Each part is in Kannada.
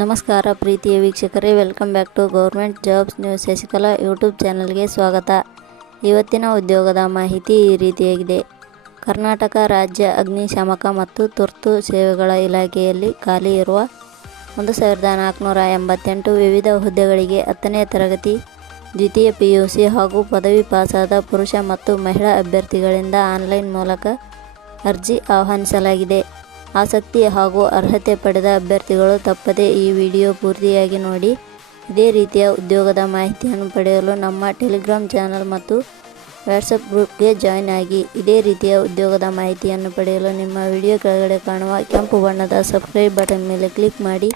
ನಮಸ್ಕಾರ ಪ್ರೀತಿಯ ವೀಕ್ಷಕರೇ welcome back to government jobs news Shashikala YouTube ಚಾನಲ್ಗೆ ಸ್ವಾಗತ. ಇವತ್ತಿನ ಉದ್ಯೋಗದ ಮಾಹಿತಿ ಈ ರೀತಿಯಾಗಿದೆ. ಕರ್ನಾಟಕ ರಾಜ್ಯ ಅಗ್ನಿಶಾಮಕ ಮತ್ತು ತುರ್ತು ಸೇವೆಗಳ ಇಲಾಖೆಯಲ್ಲಿ ಖಾಲಿ ಇರುವ ಒಂದು ಸಾವಿರದ ನಾಲ್ಕುನೂರ ಎಂಬತ್ತೆಂಟು ವಿವಿಧ ಹುದ್ದೆಗಳಿಗೆ ಹತ್ತನೇ ತರಗತಿ, ದ್ವಿತೀಯ ಪಿ ಯು ಸಿ ಹಾಗೂ ಪದವಿ ಪಾಸಾದ ಪುರುಷ ಮತ್ತು ಮಹಿಳಾ ಅಭ್ಯರ್ಥಿಗಳಿಂದ ಆನ್ಲೈನ್ ಮೂಲಕ ಅರ್ಜಿ ಆಹ್ವಾನಿಸಲಾಗಿದೆ. ಆಸಕ್ತಿ ಹಾಗೂ ಅರ್ಹತೆ ಪಡೆದ ಅಭ್ಯರ್ಥಿಗಳು ತಪ್ಪದೇ ಈ ವಿಡಿಯೋ ಪೂರ್ತಿಯಾಗಿ ನೋಡಿ. ಇದೇ ರೀತಿಯ ಉದ್ಯೋಗದ ಮಾಹಿತಿಯನ್ನು ಪಡೆಯಲು ನಮ್ಮ ಟೆಲಿಗ್ರಾಮ್ ಚಾನಲ್ ಮತ್ತು ವಾಟ್ಸಪ್ ಗ್ರೂಪ್ಗೆ ಜಾಯ್ನ್ ಆಗಿ. ಇದೇ ರೀತಿಯ ಉದ್ಯೋಗದ ಮಾಹಿತಿಯನ್ನು ಪಡೆಯಲು ನಿಮ್ಮ ವಿಡಿಯೋ ಕೆಳಗಡೆ ಕಾಣುವ ಕೆಂಪು ಬಣ್ಣದ ಸಬ್ಸ್ಕ್ರೈಬ್ ಬಟನ್ ಮೇಲೆ ಕ್ಲಿಕ್ ಮಾಡಿ.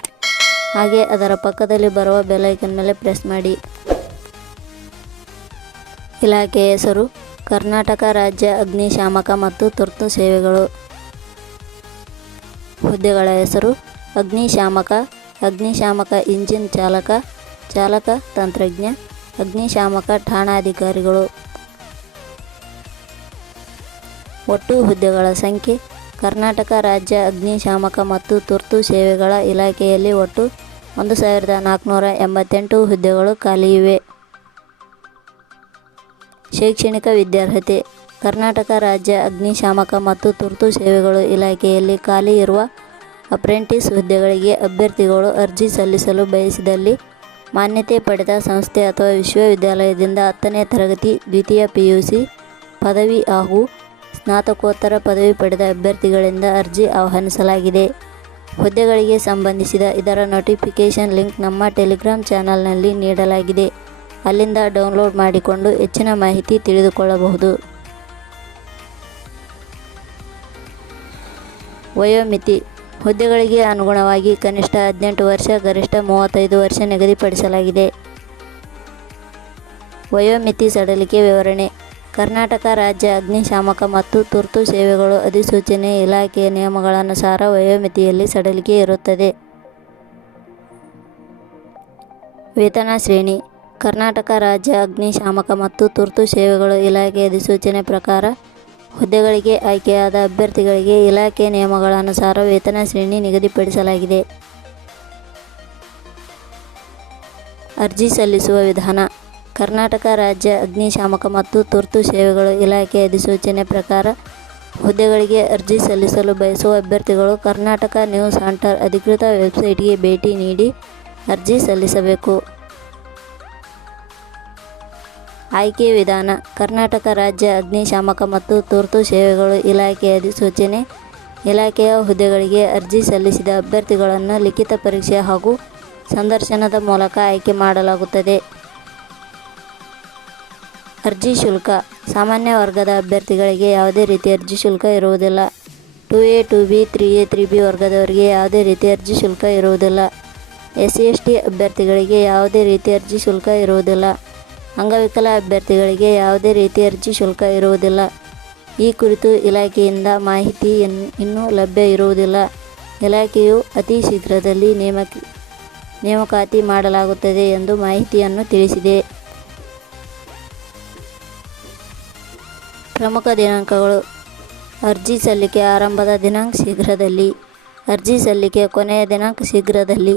ಹಾಗೆ ಅದರ ಪಕ್ಕದಲ್ಲಿ ಬರುವ ಬೆಲೈಕನ್ ಮೇಲೆ ಪ್ರೆಸ್ ಮಾಡಿ. ಇಲಾಖೆಯ ಹೆಸರು, ಕರ್ನಾಟಕ ರಾಜ್ಯ ಅಗ್ನಿಶಾಮಕ ಮತ್ತು ತುರ್ತು ಸೇವೆಗಳು. ಹುದ್ದೆಗಳ ಹೆಸರು ಅಗ್ನಿಶಾಮಕ ಅಗ್ನಿಶಾಮಕ ಇಂಜಿನ್ ಚಾಲಕ ಚಾಲಕ ತಂತ್ರಜ್ಞ, ಅಗ್ನಿಶಾಮಕ ಠಾಣಾಧಿಕಾರಿಗಳು. ಒಟ್ಟು ಹುದ್ದೆಗಳ ಸಂಖ್ಯೆ ಕರ್ನಾಟಕ ರಾಜ್ಯ ಅಗ್ನಿಶಾಮಕ ಮತ್ತು ತುರ್ತು ಸೇವೆಗಳ ಇಲಾಖೆಯಲ್ಲಿ ಒಟ್ಟು ಒಂದು ಸಾವಿರದ ನಾಲ್ಕುನೂರ ಎಂಬತ್ತೆಂಟು ಹುದ್ದೆಗಳು ಖಾಲಿ ಇವೆ. ಶೈಕ್ಷಣಿಕ ವಿದ್ಯಾರ್ಹತೆ ಕರ್ನಾಟಕ ರಾಜ್ಯ ಅಗ್ನಿಶಾಮಕ ಮತ್ತು ತುರ್ತು ಸೇವೆಗಳು ಇಲಾಖೆಯಲ್ಲಿ ಖಾಲಿ ಇರುವ ಅಪ್ರೆಂಟಿಸ್ ಹುದ್ದೆಗಳಿಗೆ ಅಭ್ಯರ್ಥಿಗಳು ಅರ್ಜಿ ಸಲ್ಲಿಸಲು ಬಯಸಿದಲ್ಲಿ ಮಾನ್ಯತೆ ಪಡೆದ ಸಂಸ್ಥೆ ಅಥವಾ ವಿಶ್ವವಿದ್ಯಾಲಯದಿಂದ ಹತ್ತನೇ ತರಗತಿ, ದ್ವಿತೀಯ ಪಿ ಯು ಸಿ ಪದವಿ ಹಾಗೂ ಸ್ನಾತಕೋತ್ತರ ಪದವಿ ಪಡೆದ ಅಭ್ಯರ್ಥಿಗಳಿಂದ ಅರ್ಜಿ ಆಹ್ವಾನಿಸಲಾಗಿದೆ. ಹುದ್ದೆಗಳಿಗೆ ಸಂಬಂಧಿಸಿದ ಇದರ ನೋಟಿಫಿಕೇಷನ್ ಲಿಂಕ್ ನಮ್ಮ ಟೆಲಿಗ್ರಾಮ್ ಚಾನಲ್ನಲ್ಲಿ ನೀಡಲಾಗಿದೆ. ಅಲ್ಲಿಂದ ಡೌನ್ಲೋಡ್ ಮಾಡಿಕೊಂಡು ಹೆಚ್ಚಿನ ಮಾಹಿತಿ ತಿಳಿದುಕೊಳ್ಳಬಹುದು. ವಯೋಮಿತಿ. ಹುದ್ದೆಗಳಿಗೆ ಅನುಗುಣವಾಗಿ ಕನಿಷ್ಠ ಹದಿನೆಂಟು ವರ್ಷ, ಗರಿಷ್ಠ ಮೂವತ್ತೈದು ವರ್ಷ ನಿಗದಿಪಡಿಸಲಾಗಿದೆ. ವಯೋಮಿತಿ ಸಡಲಿಕೆ ವಿವರಣೆ. ಕರ್ನಾಟಕ ರಾಜ್ಯ ಅಗ್ನಿಶಾಮಕ ಮತ್ತು ತುರ್ತು ಸೇವೆಗಳು ಅಧಿಸೂಚನೆ ಇಲಾಖೆಯ ನಿಯಮಗಳನುಸಾರ ವಯೋಮಿತಿಯಲ್ಲಿ ಸಡಲಿಕೆ ಇರುತ್ತದೆ. ವೇತನ ಶ್ರೇಣಿ. ಕರ್ನಾಟಕ ರಾಜ್ಯ ಅಗ್ನಿಶಾಮಕ ಮತ್ತು ತುರ್ತು ಸೇವೆಗಳು ಇಲಾಖೆ ಅಧಿಸೂಚನೆ ಪ್ರಕಾರ ಹುದ್ದೆಗಳಿಗೆ ಆಯ್ಕೆಯಾದ ಅಭ್ಯರ್ಥಿಗಳಿಗೆ ಇಲಾಖೆ ನಿಯಮಗಳ ಅನುಸಾರ ವೇತನ ಶ್ರೇಣಿ ನಿಗದಿಪಡಿಸಲಾಗಿದೆ. ಅರ್ಜಿ ಸಲ್ಲಿಸುವ ವಿಧಾನ. ಕರ್ನಾಟಕ ರಾಜ್ಯ ಅಗ್ನಿಶಾಮಕ ಮತ್ತು ತುರ್ತು ಸೇವೆಗಳು ಇಲಾಖೆ ಅಧಿಸೂಚನೆ ಪ್ರಕಾರ ಹುದ್ದೆಗಳಿಗೆ ಅರ್ಜಿ ಸಲ್ಲಿಸಲು ಬಯಸುವ ಅಭ್ಯರ್ಥಿಗಳು ಕರ್ನಾಟಕ ನ್ಯೂಸ್ ಹಂಟರ್ ಅಧಿಕೃತ ವೆಬ್ಸೈಟ್ಗೆ ಭೇಟಿ ನೀಡಿ ಅರ್ಜಿ ಸಲ್ಲಿಸಬೇಕು. ಆಯ್ಕೆ ವಿಧಾನ, ಕರ್ನಾಟಕ ರಾಜ್ಯ ಅಗ್ನಿಶಾಮಕ ಮತ್ತು ತುರ್ತು ಸೇವೆಗಳು ಇಲಾಖೆ ಅಧಿಸೂಚನೆ, ಇಲಾಖೆಯ ಹುದ್ದೆಗಳಿಗೆ ಅರ್ಜಿ ಸಲ್ಲಿಸಿದ ಅಭ್ಯರ್ಥಿಗಳನ್ನು ಲಿಖಿತ ಪರೀಕ್ಷೆ ಹಾಗೂ ಸಂದರ್ಶನದ ಮೂಲಕ ಆಯ್ಕೆ ಮಾಡಲಾಗುತ್ತದೆ. ಅರ್ಜಿ ಶುಲ್ಕ, ಸಾಮಾನ್ಯ ವರ್ಗದ ಅಭ್ಯರ್ಥಿಗಳಿಗೆ ಯಾವುದೇ ರೀತಿ ಅರ್ಜಿ ಶುಲ್ಕ ಇರುವುದಿಲ್ಲ. Two A, two B, three A, three B ವರ್ಗದವರಿಗೆ ಯಾವುದೇ ರೀತಿ ಅರ್ಜಿ ಶುಲ್ಕ ಇರುವುದಿಲ್ಲ. ಎಸ್ ಸಿ ಎಸ್ ಟಿ ಅಭ್ಯರ್ಥಿಗಳಿಗೆ ಯಾವುದೇ ರೀತಿ ಅರ್ಜಿ ಶುಲ್ಕ ಇರುವುದಿಲ್ಲ. ಅಂಗವಿಕಲ ಅಭ್ಯರ್ಥಿಗಳಿಗೆ ಯಾವುದೇ ರೀತಿ ಅರ್ಜಿ ಶುಲ್ಕ ಇರುವುದಿಲ್ಲ. ಈ ಕುರಿತು ಇಲಾಖೆಯಿಂದ ಮಾಹಿತಿ ಇನ್ನೂ ಲಭ್ಯ ಇರುವುದಿಲ್ಲ. ಇಲಾಖೆಯು ಅತಿ ಶೀಘ್ರದಲ್ಲಿ ನೇಮಕ, ನೇಮಕಾತಿ ಮಾಡಲಾಗುತ್ತದೆ ಎಂದು ಮಾಹಿತಿಯನ್ನು ತಿಳಿಸಿದೆ. ಪ್ರಮುಖ ದಿನಾಂಕಗಳು. ಅರ್ಜಿ ಸಲ್ಲಿಕೆ ಆರಂಭದ ದಿನಾಂಕ ಶೀಘ್ರದಲ್ಲಿ. ಅರ್ಜಿ ಸಲ್ಲಿಕೆ ಕೊನೆಯ ದಿನಾಂಕ ಶೀಘ್ರದಲ್ಲಿ.